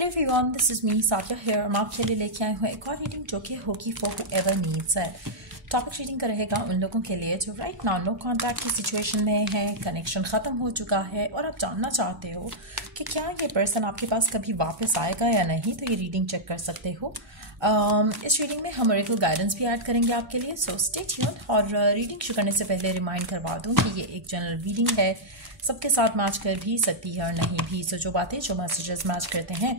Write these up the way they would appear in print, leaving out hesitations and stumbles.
Hello everyone, this is me Safia here. हम आपके लिए लेके आए हुए एक और रीडिंग जो कि होगी for whoever needs it. Topic reading का रहेगा उन लोगों के लिए जो राइट नाउ नो कॉन्टैक्ट की सिचुएशन में है, कनेक्शन ख़त्म हो चुका है और आप जानना चाहते हो कि क्या ये पर्सन आपके पास कभी वापस आएगा या नहीं। तो ये रीडिंग चेक कर सकते हो। इस रीडिंग में हम ओरेकल गाइडेंस भी ऐड करेंगे आपके लिए, सो स्टे ट्यून। और रीडिंग शुरू करने से पहले रिमाइंड करवा दूँ कि ये एक जनरल रीडिंग है, सबके साथ मैच कर भी सकती है और नहीं भी। सो जो बातें जो मैसेजेस मैच करते हैं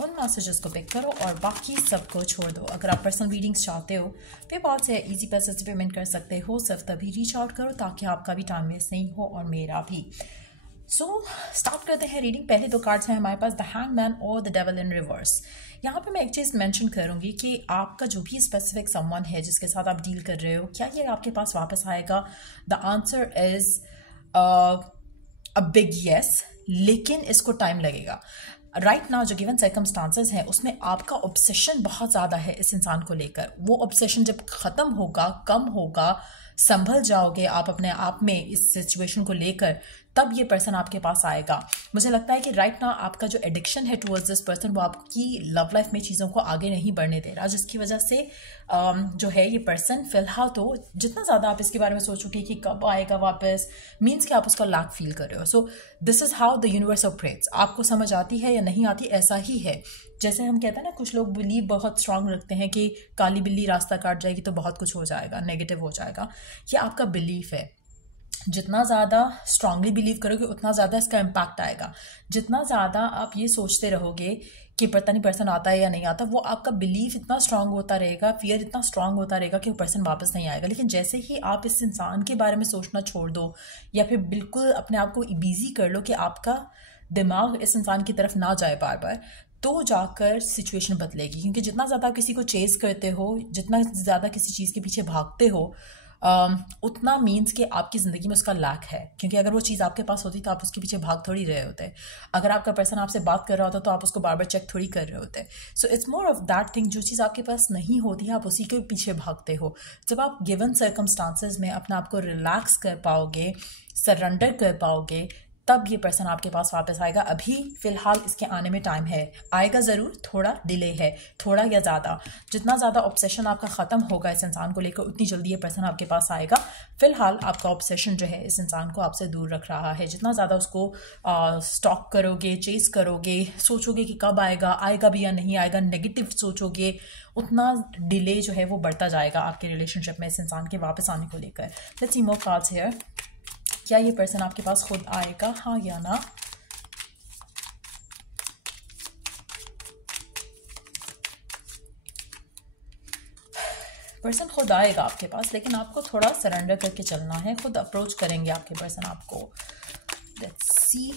उन मैसेजेस को पिक करो और बाकी सबको छोड़ दो। अगर आप पर्सनल रीडिंग्स चाहते हो, पेपॉल से इजी पैसे से पेमेंट कर सकते हो। सिर्फ तभी रीच आउट करो ताकि आपका भी टाइम वेस्ट नहीं हो और मेरा भी। सो स्टार्ट करते हैं रीडिंग। पहले दो कार्ड्स हैं हमारे पास, द हैंगमैन और द डेविल इन रिवर्स। यहाँ पे मैं एक चीज़ मेंशन करूँगी कि आपका जो भी स्पेसिफिक समवन है जिसके साथ आप डील कर रहे हो, क्या ये आपके पास वापस आएगा? The answer is a big yes, लेकिन इसको टाइम लगेगा। राइट नाउ जो गिवन सर्कमस्टांसेस हैं उसमें आपका ऑब्सेशन बहुत ज़्यादा है इस इंसान को लेकर। वो ऑब्सेशन जब ख़त्म होगा, कम होगा, संभल जाओगे आप अपने आप में इस सिचुएशन को लेकर, तब ये पर्सन आपके पास आएगा। मुझे लगता है कि राइट नाउ आपका जो एडिक्शन है टुवर्ड्स दिस पर्सन वो आपकी लव लाइफ में चीज़ों को आगे नहीं बढ़ने दे रहा, जिसकी वजह से जो है ये पर्सन फिलहाल तो जितना ज़्यादा आप इसके बारे में सोचोगे कि कब आएगा वापस, मीन्स कि आप उसका लैक फील कर रहे हो। So this is how the universe operates. आपको समझ आती है या नहीं आती, ऐसा ही है। जैसे हम कहते हैं ना, कुछ लोग बिलीव बहुत स्ट्रांग रखते हैं कि काली बिल्ली रास्ता काट जाएगी तो बहुत कुछ हो जाएगा, नेगेटिव हो जाएगा। ये आपका बिलीफ है। जितना ज़्यादा स्ट्रांगली बिलीव करोगे उतना ज़्यादा इसका इम्पैक्ट आएगा। जितना ज़्यादा आप ये सोचते रहोगे कि पता नहीं पर्सन आता है या नहीं आता, वो आपका बिलीफ इतना स्ट्रांग होता रहेगा, फियर इतना स्ट्रांग होता रहेगा कि वो पर्सन वापस नहीं आएगा। लेकिन जैसे ही आप इस इंसान के बारे में सोचना छोड़ दो या फिर बिल्कुल अपने आप को बिजी कर लो कि आपका दिमाग इस इंसान की तरफ ना जाए बार बार, तो जाकर सिचुएशन बदलेगी। क्योंकि जितना ज़्यादा आप किसी को चेस करते हो, जितना ज़्यादा किसी चीज़ के पीछे भागते हो, उतना मीन्स कि आपकी ज़िंदगी में उसका लैक है। क्योंकि अगर वो चीज़ आपके पास होती तो आप उसके पीछे भाग थोड़ी रहे होते। अगर आपका पर्सन आपसे बात कर रहा होता तो आप उसको बार बार चेक थोड़ी कर रहे होते। So it's more of that thing, जो चीज़ आपके पास नहीं होती है आप उसी के पीछे भागते हो। जब आप गिवन सर्कमस्टांसेस में अपने आप को रिलैक्स कर पाओगे, सरेंडर कर पाओगे, तब ये पर्सन आपके पास वापस आएगा। अभी फिलहाल इसके आने में टाइम है, आएगा ज़रूर, थोड़ा डिले है, थोड़ा या ज़्यादा। जितना ज़्यादा ऑब्सेशन आपका ख़त्म होगा इस इंसान को लेकर, उतनी जल्दी ये पर्सन आपके पास आएगा। फिलहाल आपका ऑब्सेशन जो है इस इंसान को आपसे दूर रख रहा है। जितना ज़्यादा उसको स्टॉक करोगे, चेस करोगे, सोचोगे कि कब आएगा, आएगा भी या नहीं आएगा, नेगेटिव सोचोगे, उतना डिले जो है वो बढ़ता जाएगा आपके रिलेशनशिप में इस इंसान के वापस आने को लेकर। Let's see more cards here. क्या ये पर्सन आपके पास खुद आएगा, हाँ या ना? पर्सन खुद आएगा आपके पास, लेकिन आपको थोड़ा सरेंडर करके चलना है। खुद अप्रोच करेंगे आपके पर्सन आपको। लेट्स सी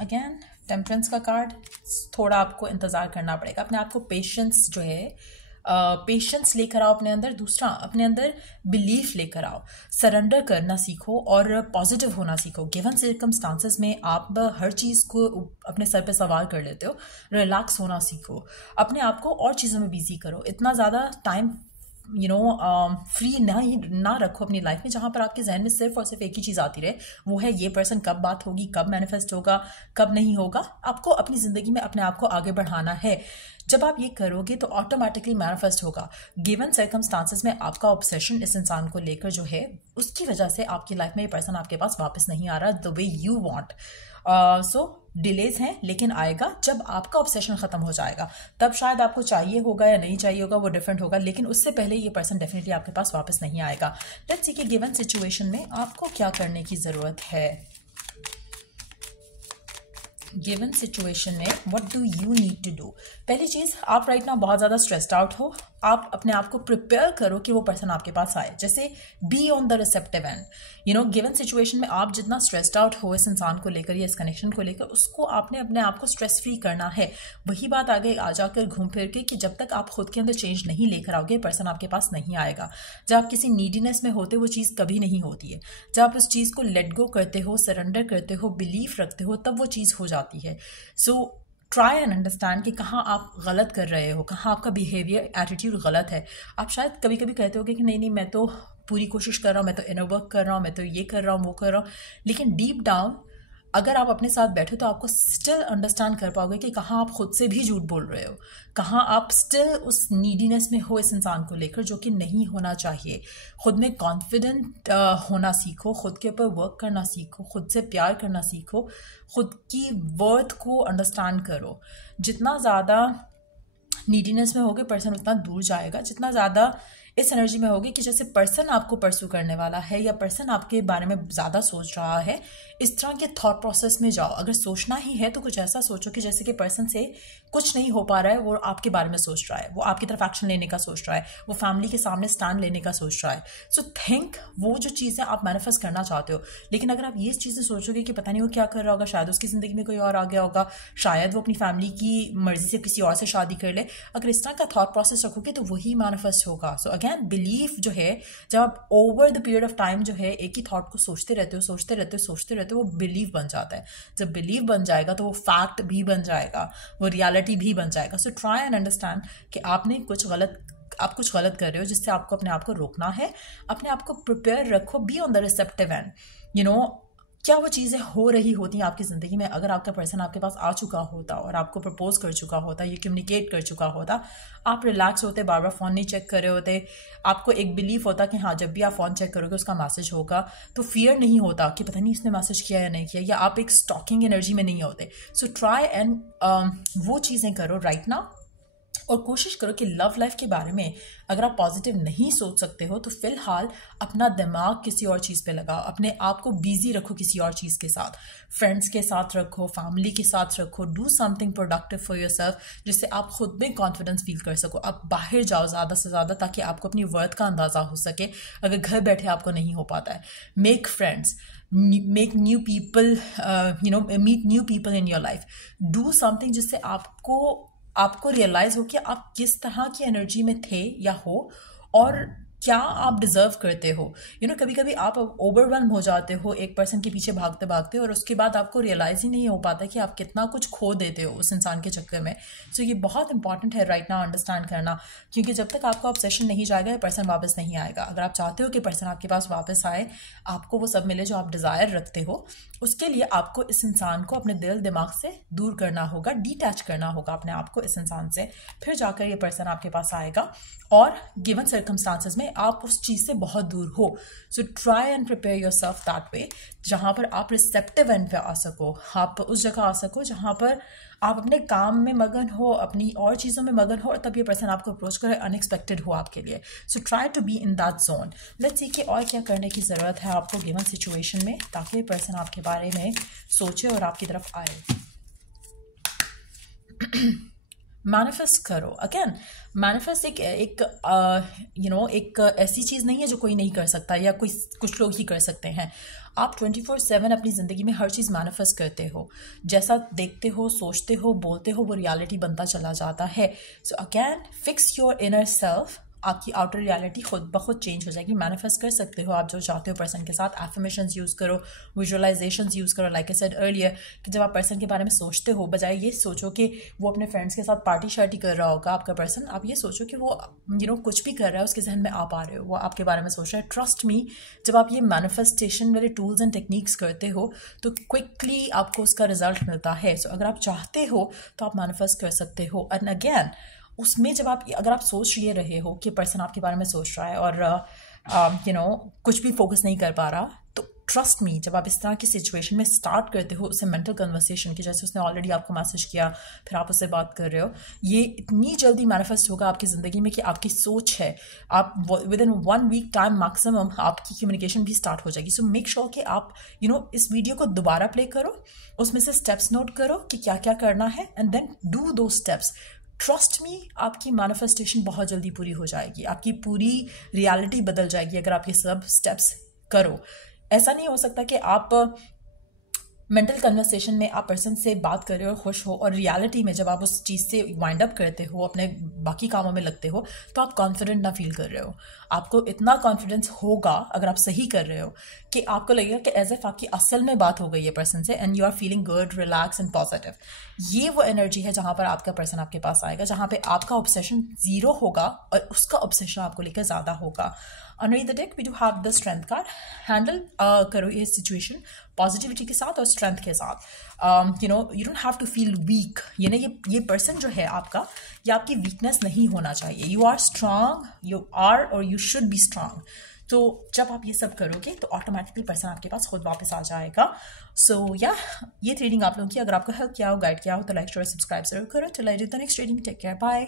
अगेन टेम्परेंस का कार्ड। थोड़ा आपको इंतज़ार करना पड़ेगा, अपने आप को पेशेंस जो है पेशेंस लेकर आओ अपने अंदर। दूसरा, अपने अंदर बिलीफ लेकर आओ, सरेंडर करना सीखो और पॉजिटिव होना सीखो। गिवन सर्कमस्टांसेस में आप हर चीज़ को अपने सर पे सवार कर लेते हो। रिलैक्स होना सीखो, अपने आप को और चीज़ों में बिजी करो। इतना ज़्यादा टाइम फ्री ना रखो अपनी लाइफ में जहाँ पर आपके जहन में सिर्फ और सिर्फ एक ही चीज़ आती रहे, वो है ये पर्सन कब बात होगी, कब मैनिफेस्ट होगा, कब नहीं होगा। आपको अपनी ज़िंदगी में अपने आप को आगे बढ़ाना है। जब आप ये करोगे तो ऑटोमेटिकली मैनिफेस्ट होगा। गिवन सर्कमस्टांसेस में आपका ऑब्सेशन इस इंसान को लेकर जो है, उसकी वजह से आपकी लाइफ में ये पर्सन आपके पास वापस नहीं आ रहा the way you want. So delays हैं, लेकिन आएगा। जब आपका ऑब्सेशन ख़त्म हो जाएगा तब शायद आपको चाहिए होगा या नहीं चाहिए होगा, वो डिफरेंट होगा। लेकिन उससे पहले ये पर्सन डेफिनेटली आपके पास वापस नहीं आएगा। लेट्स सी कि गिवन सिचुएशन में आपको क्या करने की ज़रूरत है। गिवन सिचुएशन में what do you need to do? पहली चीज़, आप राइट नाउ बहुत ज़्यादा स्ट्रेस्ड आउट हो। आप अपने आप को प्रिपेयर करो कि वो पर्सन आपके पास आए। जैसे be on the receptive and. Given situation में आप जितना स्ट्रेस्ड आउट हो इस इंसान को लेकर या इस कनेक्शन को लेकर, उसको आपने अपने आप को स्ट्रेस फ्री करना है। वही बात आगे आ जाकर घूम फिर के कि जब तक आप खुद के अंदर चेंज नहीं लेकर आओगे, पर्सन आपके पास नहीं आएगा। जब आप किसी नीडीनेस में होते, वो चीज़ कभी नहीं होती है। जब आप उस चीज़ को लेट गो करते हो, सरेंडर करते हो, बिलीफ रखते हो, तब वो चीज़ हो जाती है। सो ट्राई एंड अंडरस्टैंड कि कहाँ आप गलत कर रहे हो, कहाँ आपका बिहेवियर, एटीट्यूड गलत है। आप शायद कभी कभी कहते हो कि नहीं मैं तो पूरी कोशिश कर रहा हूँ, मैं तो इनर वर्क कर रहा हूँ, मैं तो ये कर रहा हूँ, वो कर रहा हूँ, लेकिन डीप डाउन अगर आप अपने साथ बैठो तो आपको स्टिल अंडरस्टैंड कर पाओगे कि कहाँ आप खुद से भी झूठ बोल रहे हो, कहाँ आप स्टिल उस नीडीनेस में हो इस इंसान को लेकर, जो कि नहीं होना चाहिए। खुद में कॉन्फिडेंट होना सीखो, खुद के ऊपर वर्क करना सीखो, खुद से प्यार करना सीखो, खुद की वर्थ को अंडरस्टैंड करो। जितना ज़्यादा नीडीनेस में होगे पर्सन उतना दूर जाएगा, जितना ज़्यादा इस एनर्जी में होगी कि जैसे पर्सन आपको परस्यू करने वाला है या पर्सन आपके बारे में ज़्यादा सोच रहा है, इस तरह के थॉट प्रोसेस में जाओ। अगर सोचना ही है तो कुछ ऐसा सोचो कि जैसे कि पर्सन से कुछ नहीं हो पा रहा है, वो आपके बारे में सोच रहा है, वो आपकी तरफ एक्शन लेने का सोच रहा है, वो फैमिली के सामने स्टैंड लेने का सोच रहा है। सो थिंक वो जो चीज़ें आप मैनिफेस्ट करना चाहते हो। लेकिन अगर आप ये चीज़ें सोचोगे कि पता नहीं वो क्या कर रहा होगा, शायद उसकी ज़िंदगी में कोई और आ गया होगा, शायद वो अपनी फैमिली की मर्जी से किसी और से शादी कर ले, अगर इस तरह का थॉट प्रोसेस रखोगे तो वही मैनिफेस्ट होगा। सो अगेन बिलीफ जो है, जब आप over the period of time जो है एक ही थॉट को सोचते रहते हो, वो बिलीव बन जाता है। जब बिलीव बन जाएगा तो वो फैक्ट भी बन जाएगा, वो रियलिटी भी बन जाएगा। सो ट्राई एंड अंडरस्टैंड कि आप कुछ गलत कर रहे हो, जिससे आपको अपने आप को रोकना है। अपने आप को प्रिपेयर रखो, be on the receptive and. क्या वो चीज़ें हो रही होती हैं आपकी ज़िंदगी में, अगर आपका पर्सन आपके पास आ चुका होता और आपको प्रपोज कर चुका होता, ये कम्युनिकेट कर चुका होता, आप रिलैक्स होते, बार बार फ़ोन नहीं चेक कर रहे होते, आपको एक बिलीफ होता कि हाँ जब भी आप फ़ोन चेक करोगे उसका मैसेज होगा, तो फियर नहीं होता कि पता नहीं इसने मैसेज किया या नहीं किया, या आप एक स्टॉकिंग एनर्जी में नहीं होते। सो ट्राई एंड वो चीज़ें करो राइट नाउ, और कोशिश करो कि लव लाइफ के बारे में अगर आप पॉजिटिव नहीं सोच सकते हो तो फिलहाल अपना दिमाग किसी और चीज़ पे लगाओ, अपने आप को बिजी रखो किसी और चीज़ के साथ, फ्रेंड्स के साथ रखो, फैमिली के साथ रखो। Do something productive for yourself, जिससे आप खुद में कॉन्फिडेंस फील कर सको। आप बाहर जाओ ज़्यादा से ज़्यादा, ताकि आपको अपनी वर्थ का अंदाज़ा हो सके, अगर घर बैठे आपको नहीं हो पाता है। Make friends, make new people, meet new people in your life. Do something जिससे आपको रियलाइज हो कि आप किस तरह की एनर्जी में थे या हो, और क्या आप डिजर्व करते हो। कभी कभी आप ओवरवेल्म हो जाते हो एक पर्सन के पीछे भागते भागते, और उसके बाद आपको रियलाइज ही नहीं हो पाता कि आप कितना कुछ खो देते हो उस इंसान के चक्कर में। सो ये बहुत इंपॉर्टेंट है राइट नाउ अंडरस्टैंड करना, क्योंकि जब तक आपका ऑब्सेशन नहीं जाएगा पर्सन वापस नहीं आएगा। अगर आप चाहते हो कि पर्सन आपके पास वापस आए, आपको वो सब मिले जो आप डिज़ायर रखते हो, उसके लिए आपको इस इंसान को अपने दिल दिमाग से दूर करना होगा, डिटैच करना होगा अपने आप को इस इंसान से, फिर जाकर ये पर्सन आपके पास आएगा। और गिवन सर्कमस्टांसेस में आप उस चीज़ से बहुत दूर हो। So try and prepare yourself that way, जहाँ पर आप रिसेप्टिव एंड पे आ सको, आप उस जगह आ सको जहाँ पर आप अपने काम में मगन हो, अपनी और चीज़ों में मगन हो, और तब ये पर्सन आपको अप्रोच करे, अनएक्सपेक्टेड हो आपके लिए। So try to be in that zone. Let's see कि और क्या करने की ज़रूरत है आपको गिवन सिचुएशन में, ताकि ये पर्सन आपके बारे में सोचे और आपकी तरफ आए। मैनिफेस्ट करो। अगेन मैनिफेस्ट एक ऐसी चीज़ नहीं है जो कोई नहीं कर सकता, या कुछ लोग ही कर सकते हैं। आप 24/7 अपनी ज़िंदगी में हर चीज़ मैनिफेस्ट करते हो, जैसा देखते हो, सोचते हो, बोलते हो, वो रियलिटी बनता चला जाता है। So again fix your inner self, आपकी आउटर रियलिटी खुद ब खुद चेंज हो जाएगी। मैनिफेस्ट कर सकते हो आप जो चाहते हो पर्सन के साथ। एफर्मेशंस यूज़ करो, विजुअलाइजेशंस यूज़ करो। लाइक आई सेड अर्लियर कि जब आप पर्सन के बारे में सोचते हो, बजाय ये सोचो कि वो अपने फ्रेंड्स के साथ पार्टी शार्टी कर रहा होगा आपका पर्सन, आप ये सोचो कि वो कुछ भी कर रहा है उसके जहन में आप आ रहे हो, वो आपके बारे में सोच रहा है। ट्रस्ट मी, जब आप ये मैनिफेस्टेशन वाले टूल्स एंड टेक्निक्स करते हो तो क्विकली आपको उसका रिजल्ट मिलता है। सो अगर आप चाहते हो तो आप मैनिफेस्ट कर सकते हो। एंड अगेन उसमें अगर आप सोच ये रहे हो कि पर्सन आपके बारे में सोच रहा है और कुछ भी फोकस नहीं कर पा रहा, तो ट्रस्ट मी, जब आप इस तरह की सिचुएशन में स्टार्ट करते हो उससे मेंटल कन्वर्सेशन की, जैसे उसने ऑलरेडी आपको मैसेज किया, फिर आप उससे बात कर रहे हो, ये इतनी जल्दी मैनिफेस्ट होगा आपकी ज़िंदगी में कि आपकी सोच है, आप within 1 week time maximum आपकी कम्युनिकेशन भी स्टार्ट हो जाएगी। सो मेक श्योर कि आप इस वीडियो को दोबारा प्ले करो, उसमें से स्टेप्स नोट करो कि क्या क्या करना है, एंड देन डू दो स्टेप्स। ट्रस्ट मी, आपकी मैनिफेस्टेशन बहुत जल्दी पूरी हो जाएगी, आपकी पूरी रियलिटी बदल जाएगी अगर आप ये सब स्टेप्स करो। ऐसा नहीं हो सकता कि आप मेंटल कन्वर्सेशन में आप पर्सन से बात कर रहे हो, खुश हो, और रियलिटी में जब आप उस चीज़ से वाइंड अप करते हो, अपने बाकी कामों में लगते हो, तो आप कॉन्फिडेंट ना फील कर रहे हो। आपको इतना कॉन्फिडेंस होगा अगर आप सही कर रहे हो कि आपको लगेगा कि एज एफ आपकी असल में बात हो गई है पर्सन से, and you are feeling good, relax and positive. ये वो एनर्जी है जहाँ पर आपका पर्सन आपके पास आएगा, जहाँ पे आपका ऑब्सेशन 0 होगा और उसका ऑब्सेशन आपको लेकर ज़्यादा होगा। Under the deck we do have the strength card. Handle करो ये सिचुएशन पॉजिटिविटी के साथ और स्ट्रेंथ के साथ। You don't have to feel weak. ये पर्सन जो है आपका, ये आपकी वीकनेस नहीं होना चाहिए। You are strong, you are और यू शुड बी स्ट्रांग। तो जब आप ये सब करोगे तो ऑटोमेटिकली पर्सन आपके पास खुद वापस आ जाएगा। सो ये ट्रेडिंग आप लोगों की अगर आपको हेल्प किया हो, गाइड किया हो, तो लाइक शेयर सब्सक्राइब जरूर करो। चलो I do the next trading. Take care, bye.